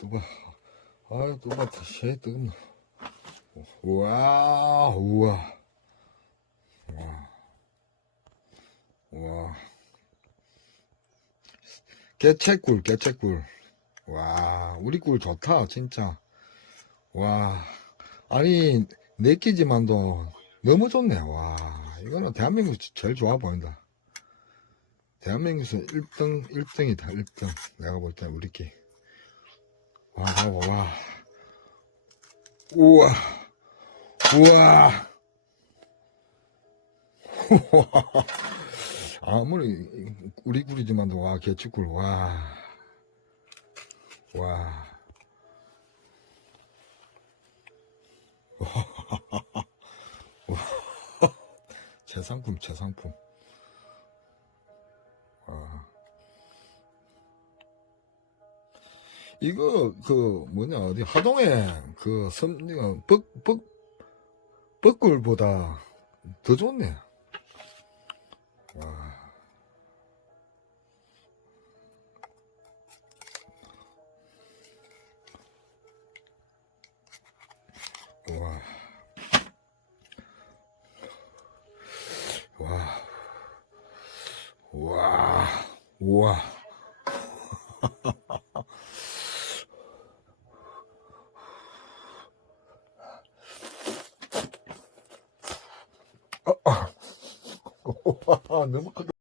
뚜바. 아, 뚜바 새 뜨겁나. 우와, 우와. 와. 와. 개채꿀, 개채꿀. 와, 우리 꿀 좋다, 진짜. 와. 아니, 네 끼지만도 너무 좋네. 와, 이거는 대한민국 제일 좋아 보인다. 대한민국에서 1등, 1등이다, 1등. 내가 볼 때 우리끼. 와, 봐봐, 와. 우와. 우와. 우와. 아무리 우리 꿀이지만도 와, 개치꿀, 와. 와. 최상품, 최상품. 이거, 그, 뭐냐, 어디, 하동에, 그, 섬, 이거, 뻑, 뻑, 뻑꿀보다 더 좋네. 와. 와. 와. 와. 우와. 아, 아. 너무 크다.